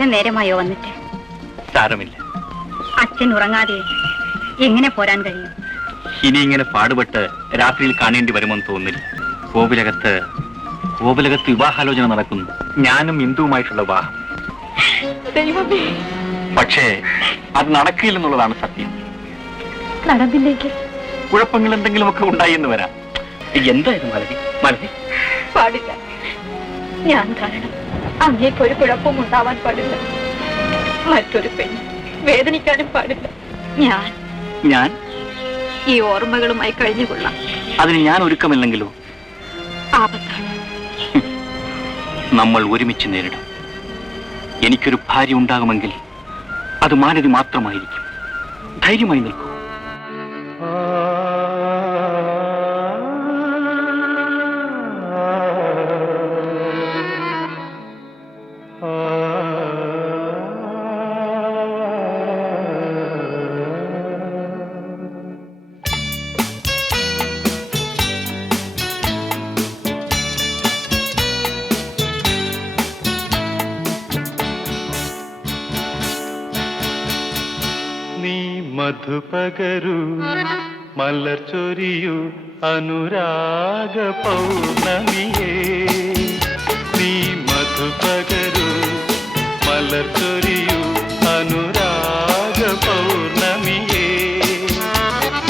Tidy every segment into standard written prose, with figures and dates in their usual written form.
പല നേരമായോ വന്നിട്ട്? സാരമില്ല. അച്ഛൻ ഉറങ്ങാതെ എങ്ങനെ പോരാൻ കഴിയും? ഇനി ഇങ്ങനെ പാടുപെട്ട് രാത്രിയിൽ കാണേണ്ടി വരുമെന്ന് തോന്നുന്നില്ല. കോവിലകത്ത് വിവാഹാലോചന നടക്കുന്നു. ഞാനും ഇന്ദുവുമായിട്ടുള്ള വിവാഹം. പക്ഷേ അത് നടക്കില്ലെന്നുള്ളതാണ് സത്യം. നടന്നില്ലെങ്കിൽ കുഴപ്പങ്ങൾ എന്തെങ്കിലുമൊക്കെ ഉണ്ടായി എന്ന് വരാം. എന്തായത് മലതി? മലതി പാടില്ല. ഞാൻ കാരണം അങ്ങേക്കൊരു കുഴപ്പവും ഉണ്ടാവാൻ പാടില്ല. മറ്റൊരു പെണ്ണ് വേദനിക്കാനും പാടില്ല. ഞാൻ ഈ ഓർമ്മകളുമായി കഴിഞ്ഞുകൊള്ളാം. അതിന് ഞാൻ ഒരുക്കമില്ലെങ്കിലോ? ആപത്താണ്. നമ്മൾ ഒരുമിച്ച് നേരിടും. എനിക്കൊരു ഭാര്യ ഉണ്ടാകുമെങ്കിൽ അത് മാലതി മാത്രമായിരിക്കും. ധൈര്യമായി നിൽക്കൂ. മധുപകരു മലർ ചൊരിയു അനുരാഗ പൗർണമിയേ. നീ മധുപകരു മലർ ചൊരിയു അനുരാഗ പൗർണമിയേ.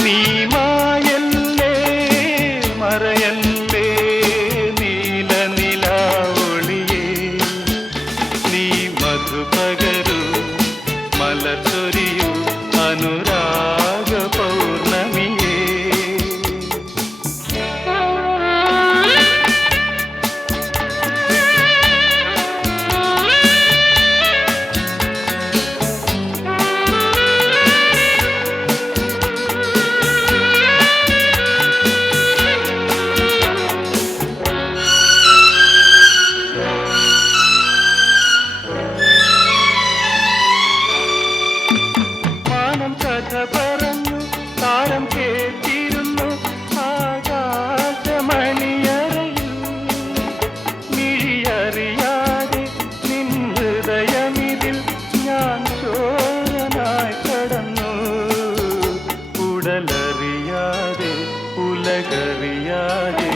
നീ മായല്ലേ മറയല്ലേ നീല നിലാവൊളിയേ. നീ മധുപകരു മലർ ചൊരിയു അനുരാഗ പൗർണമിയേ. പറഞ്ഞു താരം കേട്ടിരുന്നു ആകാശമണിയറയിൽ. മിഴിയറിയാതെ നിൻ ഹൃദയമിതിൽ ഞാൻ ചോരനായി കടന്നു. ഉടലറിയാതെ ഉലകറിയാതെ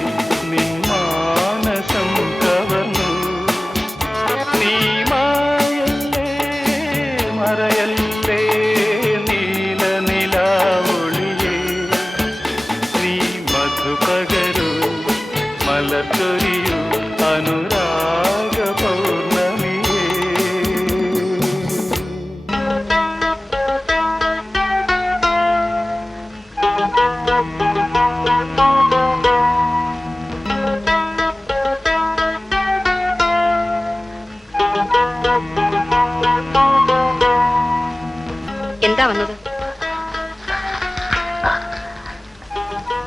നിൻ മാനസം കവർന്നു. നീ മായല്ലേ മറയല്ലേ പകരു മലർ ചൊരിയു അനുരാഗ പൗർണമിയേ. എന്താ വന്നത്?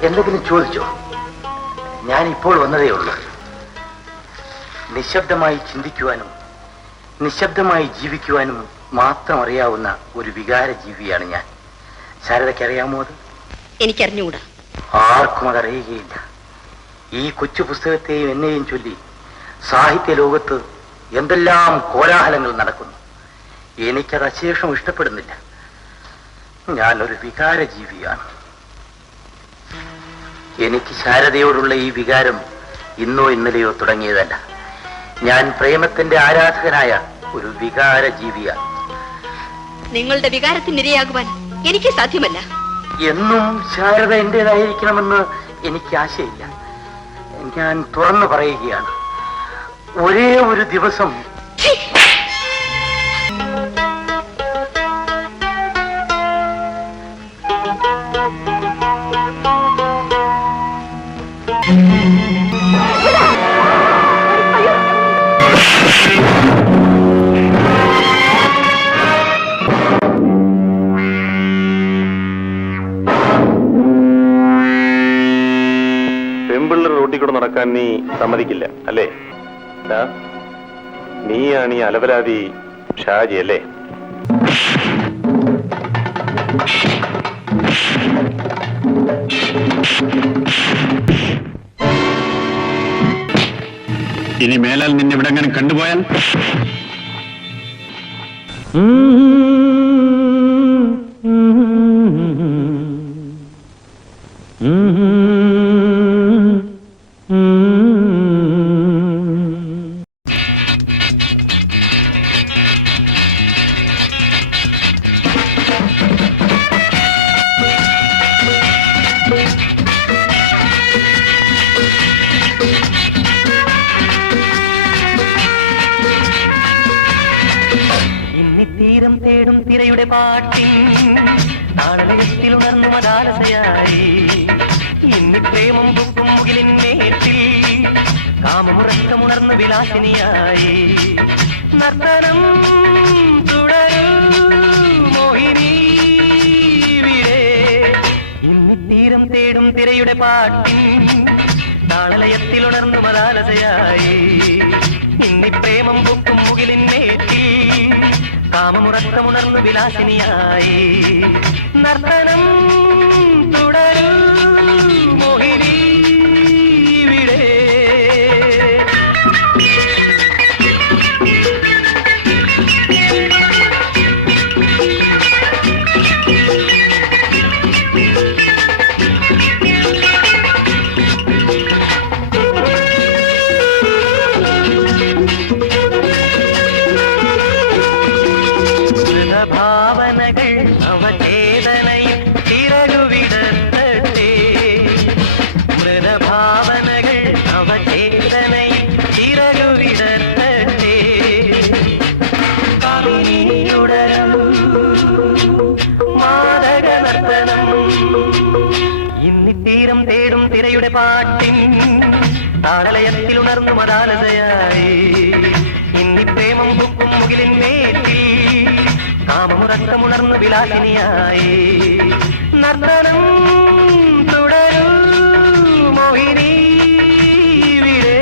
എന്തെങ്കിലും ചോദിച്ചോ? ഞാൻ ഇപ്പോൾ വന്നതേ ഉള്ളൂ. നിശബ്ദമായി ചിന്തിക്കുവാനും നിശബ്ദമായി ജീവിക്കുവാനും മാത്രം അറിയാവുന്ന ഒരു വികാര ജീവിയാണ് ഞാൻ. ശാരദയ്ക്ക് അറിയാമോ അത്? എനിക്കറിഞ്ഞുകൂടാ. ആർക്കും അതറിയുകയില്ല. ഈ കൊച്ചു പുസ്തകത്തെയും എന്നെയും ചൊല്ലി സാഹിത്യ ലോകത്ത് എന്തെല്ലാം കോലാഹലങ്ങൾ നടക്കുന്നു. എനിക്കത് അശേഷം ഇഷ്ടപ്പെടുന്നില്ല. ഞാനൊരു വികാര ജീവിയാണ്. എനിക്ക് ശാരദയോടുള്ള ഈ വികാരം ഇന്നോ ഇന്നലെയോ തുടങ്ങിയതല്ല. ഞാൻ പ്രേമത്തിന്റെ ആരാധകനായ ഒരു വികാര ജീവിയാണ്. നിങ്ങളുടെ വികാരത്തിനിരയാകുവാൻ എനിക്ക് സാധ്യമല്ല. എന്നും ശാരദ എന്റേതായിരിക്കണമെന്ന് എനിക്ക് ആശയില്ല. ഞാൻ തുറന്നു പറയുകയാണ്, ഒരേ ഒരു ദിവസം പെമ്പിള്ളർ റോട്ടിൽ കൂടെ നടക്കാൻ നീ സമ്മതിക്കില്ല അല്ലേ? നീയാണ് ഈ അലവലാതി ഷാജി അല്ലേ? ഇനി മേലാൽ നിന്നെ എവിടെങ്ങനെ കണ്ടുപോയാൽ തീരം തേടും തിരയുടെ പാട്ടിൻ താളലയത്തിൽ ഉണർന്നു മദാലസയായി ഇന്നി പ്രേമം പൂക്കും മുകിലിൻ മേറ്റിൽ കാമമുറക്കമുണർന്നു വിലാസിനിയായി നർത്തനം തുടരും മോഹിനി വിരേ ഇന്നി തീരം തേടും തിരയുടെ പാട്ടിൻ താളലയത്തിൽ ഉണർന്നു മദാലസയായി ഇന്നി പ്രേമം പൂക്കും മുകിലിൻ മേറ്റിൽ കാമമുറക്കമുണർന്നു വിലാസിനിയായി നർത്തനം തുടരും മോഹിനി വിടേ ഭാവനകൾ നവചേതനയിൽ ചിറകുവിടർത്തട്ടെ മൃതഭാവനകൾ നവചേതനയിൽ ചിറകുവിടർത്തട്ടെ കവിനിയുടരും മാതക നർത്തനം ഇന്നി തീരം തേടും തിരയുടെ പാട്ടിൻ താളലയത്തിൽ ഉണർന്നു മദാലതയായി ഇന്നി പ്രേമം പൂക്കും മുകിലിൻ മേറ്റിൽ കാമമുറക്കമുണർന്നു വിലാസിനിയായി നർത്തനം തുടരും മോഹിനി വിരേ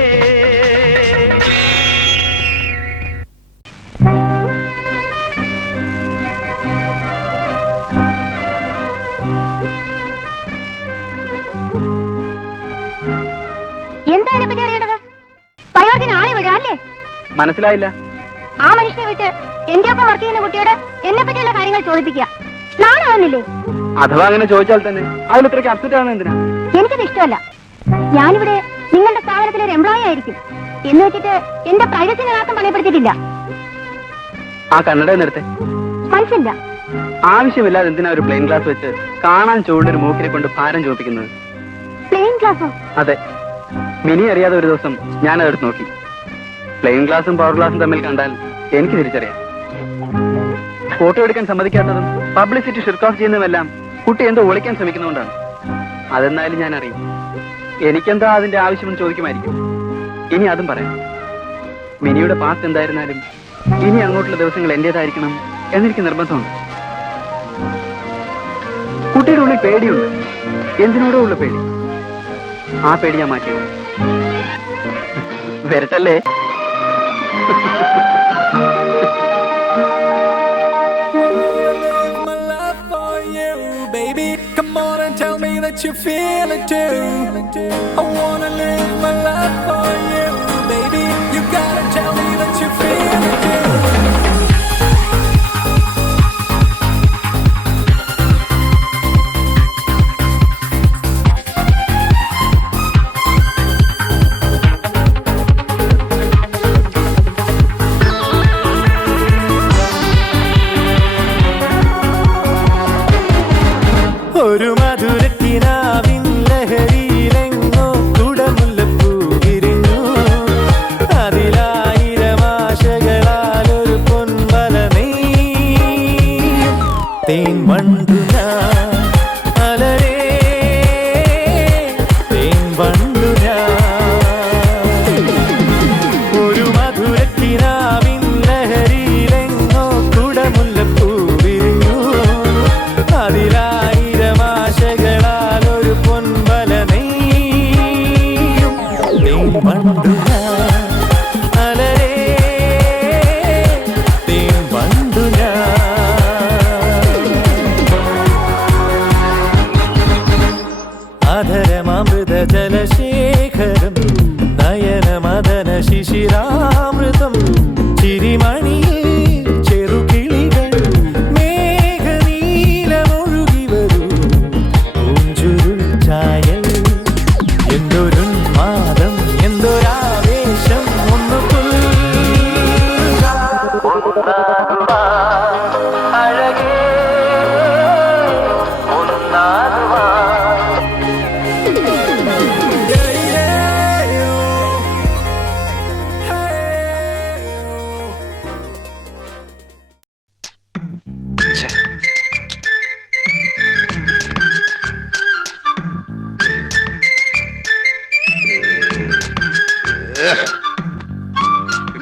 എന്താണ് ഇപ്പൊ അറിയേണ്ടത്? പയോധിന് ആളെ വിടാം അല്ലേ? മനസ്സിലായില്ല. ആ മനുഷ്യനെ വിട്ട് എന്റെ ഒപ്പം വർക്ക് ചെയ്യുന്ന കുട്ടിയോട് എന്നെ പറ്റിയുള്ള കാര്യങ്ങൾ ചോദിപ്പിക്കുക. നാളെ വന്നില്ലേ? അഥവാ അങ്ങനെ ചോദിച്ചാൽ തന്നെ അതിൽ ഇത്രയ്ക്ക് അപ്സെറ്റ് ആവുന്നത് എന്തിനാ? എനിക്കത് ഇഷ്ടമല്ല. ഞാനിവിടെ നിങ്ങളുടെ സ്ഥാപനത്തിലെ ഒരു എംപ്ലോയി ആയിരിക്കും എന്ന് വെച്ചിട്ട് എന്റെ പ്രൈവസി നിലവാരം പണിയപ്പെടുത്തിയിട്ടില്ല. ആ കണ്ണട നിർത്തെ. മനസ്സില്ല. ആവശ്യമില്ലാതെ എന്തിനാ ഒരു പ്ലെയിൻ ഗ്ലാസ് വെച്ച് കാണാൻ ചൂടിനൊരു മൂക്കിനെ കൊണ്ട് ഭാരം ചോദിപ്പിക്കുന്നത്? പ്ലെയിൻ ഗ്ലാസോ? അതെ, മിനി അറിയാതെ ഒരു ദിവസം ഞാൻ അതെടുത്ത് നോക്കി. പ്ലെയിൻ ഗ്ലാസും പവർ ഗ്ലാസും തമ്മിൽ കണ്ടാൽ എനിക്ക് തിരിച്ചറിയാം. ഫോട്ടോ എടുക്കാൻ സമ്മതിക്കാത്തതും പബ്ലിസിറ്റി ഷിർക്ക് ഓഫ് ചെയ്യുന്നതുമെല്ലാം കുട്ടി എന്തോ ഒളിക്കാൻ ശ്രമിക്കുന്നതുകൊണ്ടാണ്. അതെന്നാലും ഞാൻ അറിയും. എനിക്കെന്താ അതിന്റെ ആവശ്യമെന്ന് ചോദിക്കുമായിരിക്കും. ഇനി അതും പറയാം. മിനിയുടെ പാസ്റ്റ് എന്തായിരുന്നാലും ഇനി അങ്ങോട്ടുള്ള ദിവസങ്ങൾ എന്റേതായിരിക്കണം എന്നെനിക്ക് നിർബന്ധമുണ്ട്. കുട്ടിയുടെ ഉള്ളിൽ പേടിയുണ്ട്. എന്തിനോടോ ഉള്ള പേടി. ആ പേടി ഞാൻ മാറ്റിയോ. വരട്ടല്ലേ? Baby, come on and tell me that you feel it too. I wanna live my life for you, baby. You gotta tell me that you feel it too. ഒരു മധുരക്കിനാവിൻ ലഹരിയിലെങ്ങോ കുടമുല്ലപ്പൂ വിരിഞ്ഞു. അതിലായിരം ആശകളാൽ ഒരു പൊൻവല നെയ്യും. തേൻ വണ്ടു ഞാൻ അലരേ, തേൻ വണ്ടു ഞാൻ. ഒരു മധുരക്കിനാവിൻ ലഹരിയിലെങ്ങോ കുടമുല്ലപ്പൂ വിരിഞ്ഞു. അതിലായിരം ആശകളാൽ ഒരു പൊൻവല നെയ്യും. തേൻ വണ്ടു ഞാൻ അലരേ, തേൻ വണ്ടു ഞാൻ. Yeah, yeah,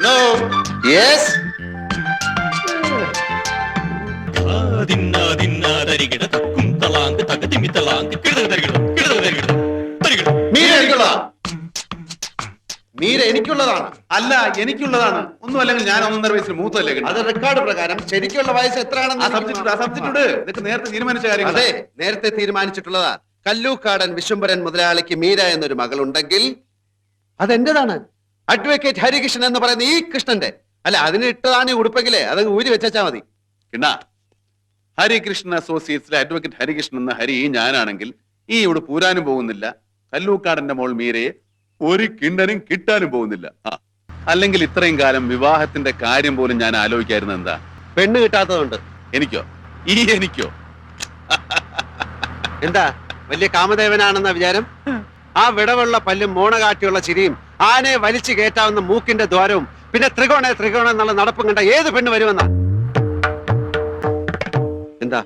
oh. Hey, oh. Yes Meera എനിക്കുള്ളതാണ്. അല്ല, എനിക്കുള്ളതാണ്. ഒന്നും അല്ലെങ്കിൽ ഞാൻ 1.5 വയസ്സിന് മൂത്തല്ലേ? അത് റെക്കോർഡ് പ്രകാരം ശരിക്കുള്ള വയസ്സ് എത്രയാണെന്ന് ഇതൊക്കെ നേരത്തെ തീരുമാനിച്ച കാര്യം. അതെ, നേരത്തെ തീരുമാനിച്ചിട്ടുള്ളതാ. കല്ലൂക്കാടൻ വിശ്വംഭരൻ മുതലാളിക്ക് മീര എന്നൊരു മകളുണ്ടെങ്കിൽ അതെന്റേതാണ്. അഡ്വക്കേറ്റ് ഹരികൃഷ്ണൻ എന്ന് പറയുന്ന ഈ കൃഷ്ണന്റെ. അല്ല, അതിന് ഇട്ടതാണ് ഉടുപ്പെങ്കിലേ അതങ്ങ് ഊരി വെച്ചാ മതി. കിണ്ണ, ഹരികൃഷ്ണൻ അസോസിയേറ്റ്സിലെ അഡ്വക്കേറ്റ് ഹരികൃഷ്ണൻ എന്ന ഹരി ഞാനാണെങ്കിൽ ഈ ഇവിടെ പൂരാനും പോകുന്നില്ല, കല്ലൂക്കാടന്റെ മോൾ മീരയെ ഒരു കിണ്ണനും കിട്ടാനും പോകുന്നില്ല. അല്ലെങ്കിൽ ഇത്രയും കാലം വിവാഹത്തിന്റെ കാര്യം പോലും ഞാൻ ആലോചിക്കായിരുന്ന എന്താ? പെണ്ണ് കിട്ടാത്തതുണ്ട്. എനിക്കോ? എനിക്കോ? എന്താ വലിയ കാമദേവനാണെന്ന വിചാരം? ആ വിടവുള്ള പല്ലും മോണകാട്ടിയുള്ള ചിരിയും ആനയെ വലിച്ചു കയറ്റാവുന്ന മൂക്കിന്റെ ദ്വാരവും പിന്നെ ത്രികോണ എന്നുള്ള നടപ്പും കണ്ട ഏത് പെണ്ണ് വരുമെന്നാ? എന്താ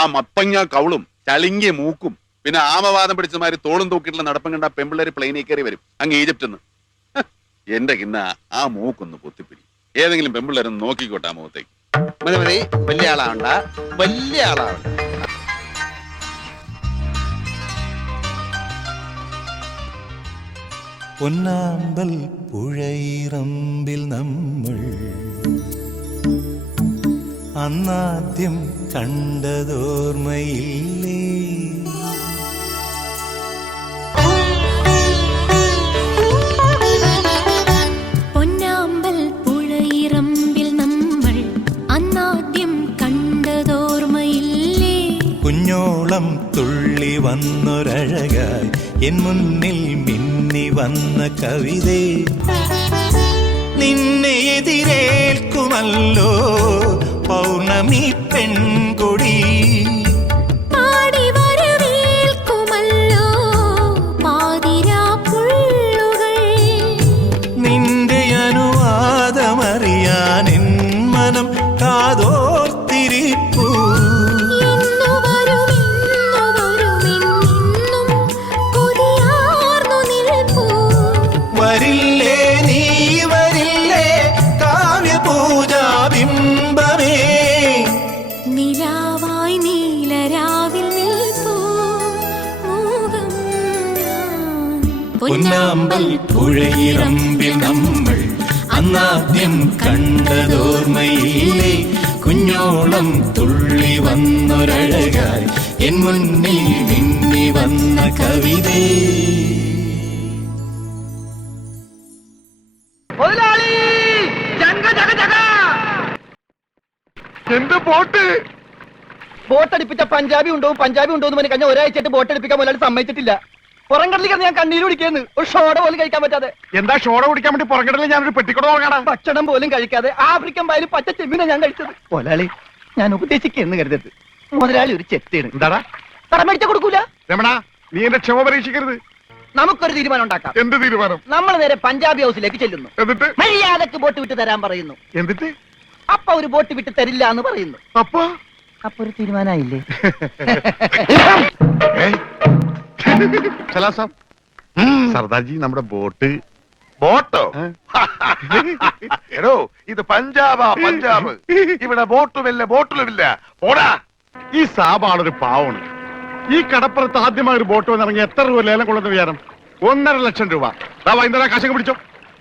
ആ മത്തങ്ങ കൗളും ചളിങ്ങിയ മൂക്കും പിന്നെ ആമവാദം പിടിച്ചമാര് തോളും തൂക്കിയിട്ടുള്ള നടപ്പം കണ്ട പെമ്പിള്ളേര് പ്ലെയിനിൽ കയറി വരും അങ്ങ് ഈജിപ്തിൽ നിന്ന്. എന്റെ കിന്ന ആ മൂക്കൊന്ന് പൊത്തിപ്പിടി. ഏതെങ്കിലും പെമ്പിള്ളേരൊന്ന് നോക്കിക്കോട്ടെ ആ മുഖത്തേക്ക്. മതി മതി, വലിയ ആളാവണ്ട, വലിയ ആളാവണ്ട. പൊന്നാമ്പൽ പുഴയിറമ്പിൽ നമ്മൾ അന്നാദ്യം കണ്ടതോർമ്മയില്ലേ? പൊന്നാമ്പൽ പുഴയിറമ്പിൽ നമ്മൾ അന്നാദ്യം കണ്ടതോർമ്മയില്ലേ? കുഞ്ഞോളം തുള്ളി വന്നൊരഴകായി എൻ മുന്നിൽ മിന്നി വന്ന കവിതേ, നിന്നെ എതിരേൽക്കുമല്ലോ പൗർണമി പെൺകൊടി, പാടി വരവേൽക്കുമല്ലോ പാതിരാ പുള്ളുകൾ. നിന്റെ അനുവാദമറിയാൻ എൻ മനം കാതോർത്തിരിപ്പൂ. ഇന്നു വരുമെന്നും കൊതിയാർന്നു നിൽപ്പൂ. വരില്ലേ നീ വരില്ലേ കാവ്യപൂജാബിംബമേ, നിലാവായി നീലരാവിൽ നിൽപ്പൂ മോഹം ഞാൻ. പൊന്നാമ്പൽ പുഴയിറമ്പിൽ നമ്മൾ അന്നാദ്യം കണ്ടതോർമ്മയില്ലേ? കുഞ്ഞോളം തുള്ളി വന്നൊരഴകായി എൻ മുന്നിൽ മിന്നി വന്ന കവിതേ. എന്ത് ബോട്ട്? ബോട്ടടിപ്പിച്ച പഞ്ചാബി ഉണ്ടോ എന്ന് പറഞ്ഞ് കഴിഞ്ഞ ഒരാഴ്ചയായിട്ട് ബോട്ടടിപ്പിക്കാൻ മുതലാളി സമ്മതിച്ചിട്ടില്ല. പുറംകടലിൽ ഞാൻ കണ്ണീര് കുടിക്കുന്നു. ഒരു ഷോട പോലും കഴിക്കാൻ പറ്റാതെ. എന്താ ഷോട കുടിക്കാൻ വേണ്ടി പുറകിടലിൽ ഞാനൊരു പെട്ടിക്കൂടെ നോക്കണം. ഭക്ഷണം പോലും കഴിക്കാതെ ആഫ്രിക്കൻ പായലും പച്ച ചെമ്മീനെ ഞാൻ കഴിച്ചത്. മുതലാളി, ഞാൻ ഉപദേശിക്കുന്നു കരുതരുത്. മുതലാളി ഒരു ചെത്തിയാണ്. എന്താടാ? കടം മേടിച്ച കൊടുക്കൂല. രമണ, നീ എന്റെ ക്ഷമ പരീക്ഷിക്കരുത്. നമുക്കൊരു തീരുമാനം ഉണ്ടാക്കാം. എന്ത് തീരുമാനം? നമ്മൾ നേരെ പഞ്ചാബി ഹൗസിലേക്ക് ചെല്ലുന്നു. എന്നിട്ട് മര്യാദക്ക് ബോട്ട് വിട്ട് തരാൻ പറയുന്നു. എന്നിട്ട് അപ്പൊ ഒരു ബോട്ട് വിട്ട് തരില്ല എന്ന് പറയുന്നു. അപ്പൊ ഒരു തീരുമാനമായില്ലേ? സർദാർജി, നമ്മുടെ ബോട്ട്. ബോട്ടോ? എടോ, ഇത് പഞ്ചാബാ, പഞ്ചാബ്. ഇവിടെ ബോട്ടുമില്ല, ബോട്ടിലുമില്ല. പോടാ. ഈ സാബാണൊരു പാവണ്. ഈ കടപ്പുറത്ത് ആദ്യമായി ഒരു ബോട്ട് വന്നിറങ്ങി എത്ര രൂപ ലേലം കൊള്ളുന്ന വിചാരം? 1.5 ലക്ഷം രൂപ. വൈകുന്നേരം കാശൊക്കെ പിടിച്ചോ.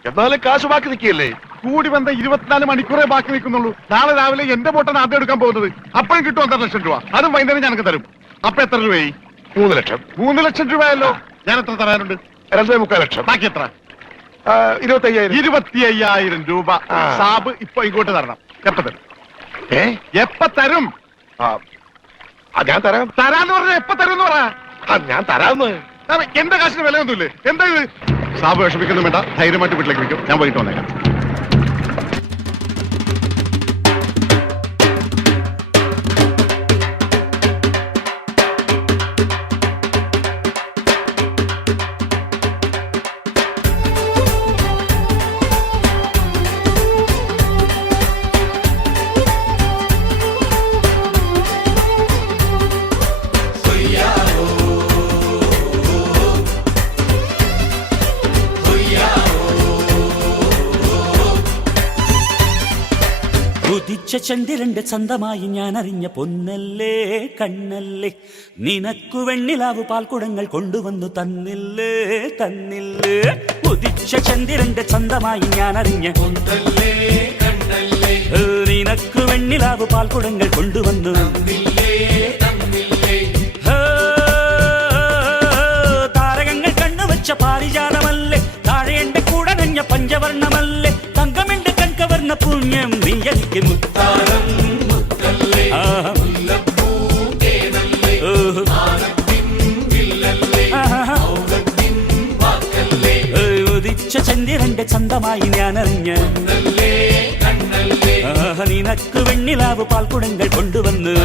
എന്നാലും കാശ് ബാക്കി നിൽക്കുകയല്ലേ? കൂടി വന്ന 24 മണിക്കൂറേ ബാക്കി നിൽക്കുന്നുള്ളൂ. നാളെ രാവിലെ എന്റെ ബോട്ടാണ് ആദ്യം എടുക്കാൻ പോകുന്നത്. അപ്പോഴും കിട്ടും 1.5 ലക്ഷം രൂപ. അതും വൈകുന്നേരം ഞങ്ങൾക്ക് തരും. അപ്പൊ എത്ര രൂപയായി? 3 ലക്ഷം. 3 ലക്ഷം രൂപയല്ലോ. ഞാൻ എത്ര തരാനുണ്ട്? 2.25 ലക്ഷം. ബാക്കി എത്ര? 25,000 രൂപ. സാബ് ഇപ്പൊ ഇങ്ങോട്ട് തരണം. എപ്പ തരും? എപ്പ തരും? ഞാൻ തരാം. തരാന്ന് പറഞ്ഞ എപ്പ തരും എന്ന് പറ. ഞാൻ തരാന്ന്. എന്റെ കാശിന് വിലയൊന്നുമില്ലേ? എന്താ ഇത്? സാബ് വിഷമിക്കൊന്നും വേണ്ട. ധൈര്യമായിട്ട് വീട്ടിലേക്ക് വയ്ക്കും. ഞാൻ പോയിട്ട് വന്നേക്കാം. ചന്ദ്രന്റെ ചന്തമായി ഞാൻ അറിഞ്ഞ പൊന്നല്ലേ കണ്ണല്ലേ, നിനക്കു വെണ്ണിലാവ് പാൽക്കുടങ്ങൾ കൊണ്ടുവന്നു തന്നില്ലേ തന്നില്ലേ. ഉദിച്ച ചന്ദ്രന്റെ ചന്തമായി ഞാൻ അറിഞ്ഞ പൊന്നല്ലേ കണ്ണല്ലേ, നിനക്കു വെണ്ണിലാവ് പാൽക്കുടങ്ങൾ കൊണ്ടുവന്നു തന്നില്ലേ തന്നില്ലേ. താരകങ്ങൾ കണ്ണുവച്ച പാരിജാതമല്ലേ, താഴെ എന്റെ കൂടെ നഞ്ഞ പഞ്ചവർണ്ണമല്ലേ, തങ്കമെന്റെ കൺകവർണ്ണ പുണ്യം നീ എനിക്ക് മുത്താരം മുത്തല്ലേ, ഉദിച്ച ചന്ദ്രന്റെ ചന്തമായി ഞാൻ അറിഞ്ഞ നിനക്ക് വെണ്ണിലാവ് പാൽക്കുടങ്ങൾ കൊണ്ടുവന്ന്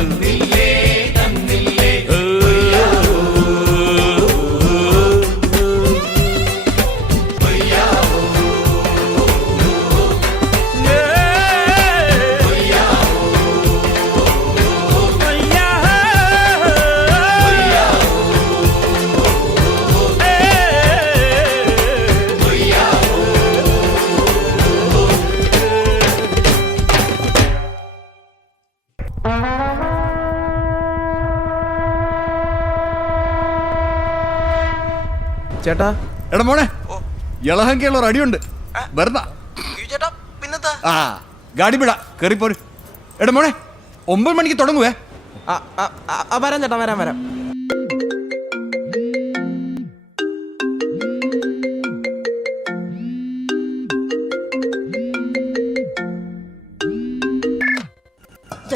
ചേട്ടാ. എടാ മോനെ, ഇളഹങ്കയുള്ള അടിയുണ്ട് വെറുതെ. ആ ഗാഡി വിടാ, കേറിപ്പോര്. എടാ മോനെ, 9 മണിക്ക് തുടങ്ങുവേ. വരാം ചേട്ടാ, വരാം വരാം.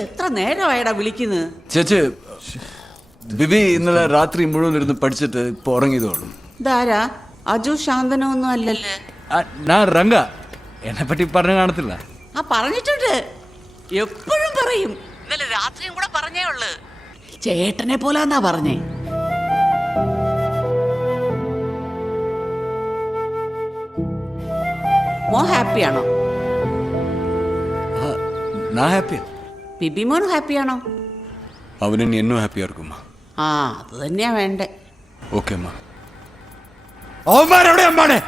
എത്ര നേരമായിടാ വിളിക്കുന്നത്? ചേച്ചി, ബിബി ഇന്നലെ രാത്രി മുഴുവൻ ഇരുന്ന് പഠിച്ചിട്ട് ഇപ്പൊ ഉറങ്ങിയതോളൂ. ഇതാരാ? അജു ശാന്തനോ ഒന്നും അല്ലല്ലേ? ഞാൻ റംഗ. എന്നെ പറ്റി പറഞ്ഞു കാണത്തില്ല. ആ പറഞ്ഞിട്ടുണ്ട്, എപ്പോഴും പറയും. ഇന്നലെ രാത്രിയും കൂടെ പറഞ്ഞേ ഉള്ളു. ചേട്ടനെ പോലാന്നാ പറഞ്ഞേ. മോൻ ഹാപ്പിയാണോ? ഞാൻ ഹാപ്പിയാ. ബിബി മോൻ ഹാപ്പിയാണോ? അവന് എന്നും ഹാപ്പിയാ ഇരിക്കുമ്മ. ആ, അത് തന്നെയാ വേണ്ടേ. ഓക്കെ അമ്മ. അവന്മാരെവിടെ അമ്മാണേ?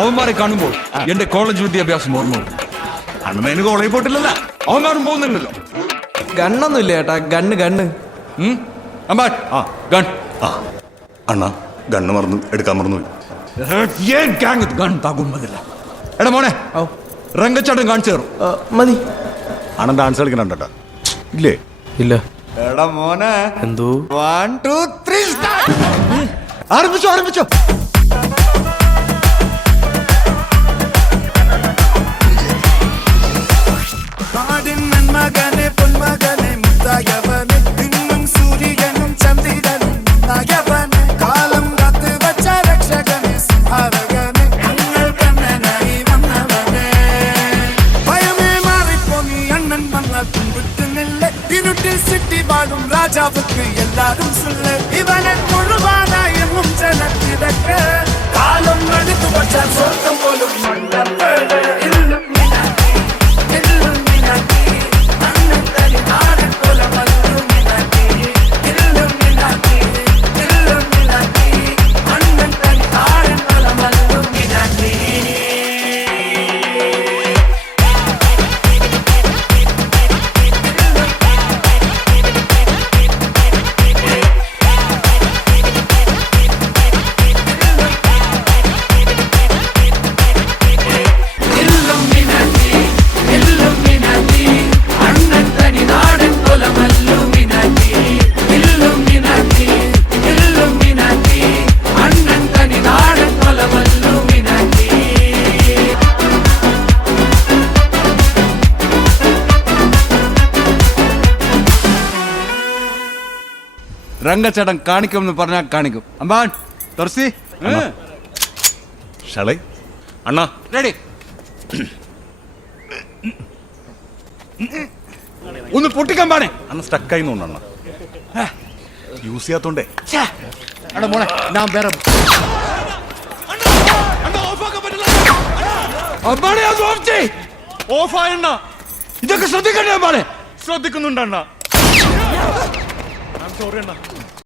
അവന്മാരെ കാണുമ്പോൾ എന്റെ കോളേജ് വിദ്യാഭ്യാസം ഓർമ്മ. അണ്ണന് കോളേജിൽ പോയിട്ടില്ലല്ല, അവന്മാരും പോകുന്നില്ലല്ലോ. ഗണ്ണൊന്നും ഇല്ല ചേട്ടാ. Gun gun gun. അണ്ണാ ഗണ്ണ് മറന്നു എടുക്കാൻ മറന്നു. ഗൺ താകുമ്പതില്ല. എടാ മോനെ, രംഗച്ചാട്ടം കാണിച്ചു തരും. മതി. അണ്ണൻ ഡാൻസ് കളിക്കണ ഇല്ലേ? ഇല്ല. എടാ മോനെ, എന്തോ 1 2 3 ആരംഭിച്ചോ ആരംഭിച്ചോ. മകനെ പൊന്മകനെ മുത്തായവനെ, ഇന്നും സൂര്യനും ചന്ദ്രനും നയവനെ, കാലം കാത്ത് വച്ച രക്ഷകനെ സംഹാരകനെ, ഞങ്ങൾ കണ്ണനായി വന്നവനെ. ഭയമേ മാറിപ്പോ നീ അണ്ണൻ വന്നാൽ പിൻവിട്ടുന്നില്ല. ഇരുട്ടിൽ സിറ്റി വാഴും രാജാവുക്ക് എല്ലാരും സുള്ള. ഇവനെ മുഴുവാനായെന്നും ജനത്തിരക്ക് രംഗച്ചേട്ടൻ കാണിക്കുമെന്ന് പറഞ്ഞാൽ കാണിക്കും. അമ്പാൻ തുറസി ഷളേ അണ്ണാ റെഡി. ഒന്ന് പൊട്ടിക്കമ്പാണേ. അണ്ണ സ്റ്റക്കായി തോന്നണ്ണ യൂസ് ചെയ്യാത്തോണ്ടേ. മോളെ ഞാൻ വേറെ ഓഫായണ്ണ ഇതൊക്കെ ശ്രദ്ധിക്കണ്ടേ അമ്പാനെ? ശ്രദ്ധിക്കുന്നുണ്ട് അണ്ണ. സോറി അണ്ണ.